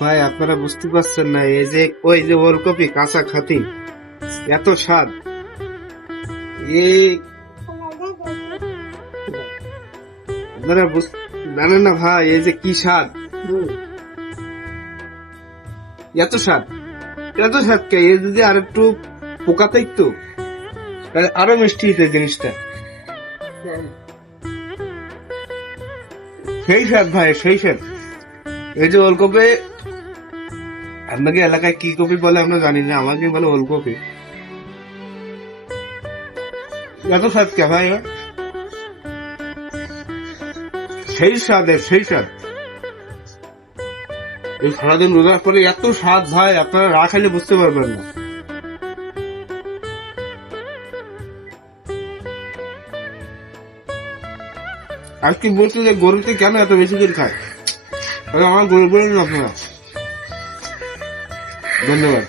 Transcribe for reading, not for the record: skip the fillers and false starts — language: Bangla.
ভাই আপনারা বুঝতে পারছেন না, এই যে ওই যে ওলকপি কাঁচা খাতি এত স্বাদ। এই আপনারা জানেন না ভাই, এই যে কি স্বাদ, এত স্বাদ, এত স্বাদ কে, এই যদি আর একটু পোকা থাকতো তাহলে আরো মিষ্টি হতো জিনিসটা। সেই স্বাদ ভাই, সেই স্বাদ। এই যে ওলকপি, আপনাকে এলাকায় কি কপি বলে আমরা জানি না, আমাকে বলে ওলকপি। এত স্বাদ কে ভাই, সেই স্বাদের সেই স্বাদ। এই সারাদিন রোজার পরে এত স্বাদ ভাই, আপনারা না খাইলে বুঝতে পারবেন না। আর কি বলছে যে গরুতে কেন এত বেশি করে খায়, আমার গরু বলেন আপনারা। ধন্যবাদ।